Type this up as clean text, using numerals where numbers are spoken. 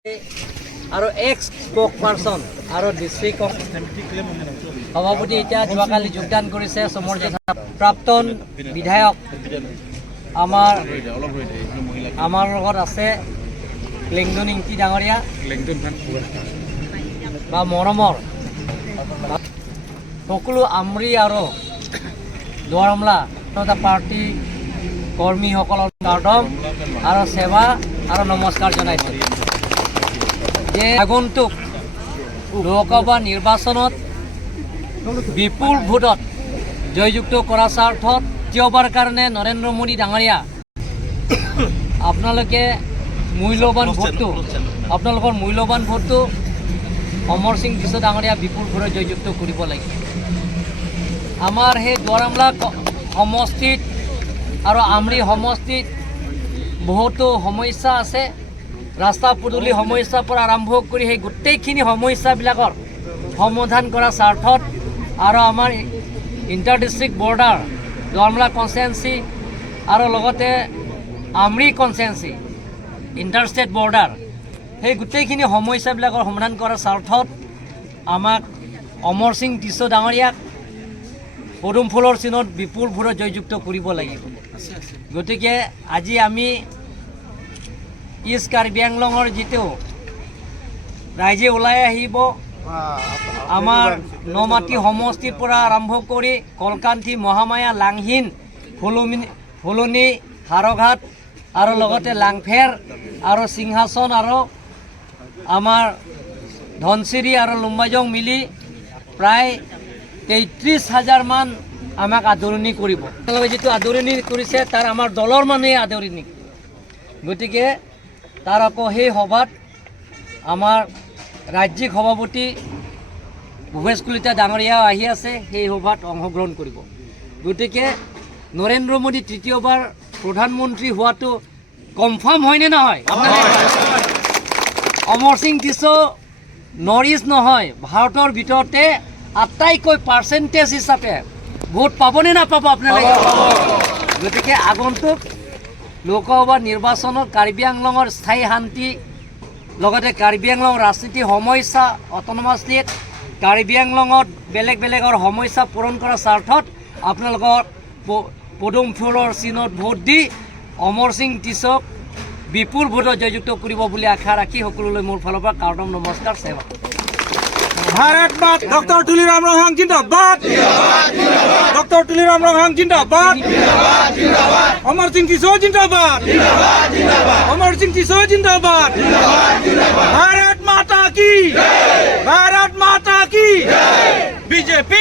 আৰু x spoke person আৰু district সভাপতি এতিয়া যোৱাকালি যোগদান কৰিছে চমৰ জেঠা প্ৰাক্তন বিধায়ক আমাৰ লগত আছে লেংডন ইংকি ডাঙৰীয়া বা মৰমৰ সকলো আমৰি আৰু দুৱাৰমলা পাৰ্টি কৰ্মীসকলৰ কাৰ্ডম আৰু সেৱা আৰু নমস্কাৰ জনাইছোঁ যে আগন্তুক লোকসভা নিৰ্বাচনত বিপুল ভোটত জয়যুক্ত কৰা স্বাৰ্থত দ্বিতীয়বাৰ কাৰণে নৰেন্দ্ৰ মোদী ডাঙৰীয়া আপোনালোকৰ মূল্যৱান ভোটটো অমৰ সিং ডিছো ডাঙৰীয়া বিপুল ভোটত জয়যুক্ত কৰিব লাগিব। আমাৰ সেই দুৱাৰমলা সমষ্টিত আৰু আমৰি সমষ্টিত বহুতো সমস্যা আছে। ৰাস্তা পদূলি সমস্যাৰ পৰা আৰম্ভ কৰি সেই গোটেইখিনি সমস্যাবিলাকৰ সমাধান কৰাৰ স্বাৰ্থত আৰু আমাৰ ইণ্টাৰ ডিষ্ট্ৰিক্ট বৰ্ডাৰ দুৱাৰমলা কনষ্টিটুৱেঞ্চি আৰু লগতে Amri constituency inter state border সেই গোটেইখিনি সমস্যাবিলাকৰ সমাধান কৰাৰ স্বাৰ্থত আমাক অমৰ সিং ডিছো ডাঙৰীয়াক পদুম ফুলৰ চিনত বিপুল ভোটত জয়যুক্ত কৰিব লাগিব। গতিকে আজি আমি ইষ্ট কাৰ্বি আংলঙৰ যিটো ৰাইজে ওলাই আহিব আমাৰ নমাটি সমষ্টিৰ পৰা আৰম্ভ কৰি কলকান্থি মহামায়া লাংহিন ফুলনি হাৰঘাট আৰু লগতে লাংফেৰ আৰু সিংহাসন আৰু আমাৰ ধনচিৰি আৰু লুম্বাজং মিলি প্ৰায় 33,000 মান আমাক আদৰণি কৰিব। তেওঁলোকে যিটো আদৰণি কৰিছে তাৰ আমাৰ দলৰ মানুহে আদৰণি। গতিকে তাৰ আকৌ সেই সভাত আমাৰ ৰাজ্যিক সভাপতি ভূপেশ কলিতা ডাঙৰীয়াও আহি আছে, সেই সভাত অংশগ্ৰহণ কৰিব। গতিকে নৰেন্দ্ৰ মোদী তৃতীয়বাৰ প্ৰধানমন্ত্ৰী হোৱাটো কনফাৰ্ম হয়নে নহয়? অমৰ সিং ডিছো নৰ্থ ইষ্ট নহয় ভাৰতৰ ভিতৰতে আটাইতকৈ পাৰ্চেণ্টেজ হিচাপে ভোট পাবনে নাপাব আপোনালোকে? গতিকে আগন্তুক লোকসভা নিৰ্বাচনত কাৰ্বি আংলঙৰ স্থায়ী শান্তি লগতে কাৰ্বি আংলং ৰাজনীতি সমস্যা অট'নমাছ ষ্টেট কাৰ্বি আংলঙত বেলেগৰ সমস্যা পূৰণ কৰাৰ স্বাৰ্থত আপোনালোকৰ পদুম ফুলৰ চিনত ভোট দি অমৰ সিং ডিছক বিপুল ভোটত জয়যুক্ত কৰিব বুলি আশা ৰাখি সকলোলৈ মোৰ ফালৰ পৰা কাৰ্ডম নমস্কাৰ সেৱা। भारत मात डॉक्टर तुलीराम रंहांग जिंदाबाद डॉक्टर तुलीराम रंहांग जिंदाबाद अमर सिंह डिसो जिंदाबाद अमर सिंह डिसो जिंदाबाद भारत माता की BJP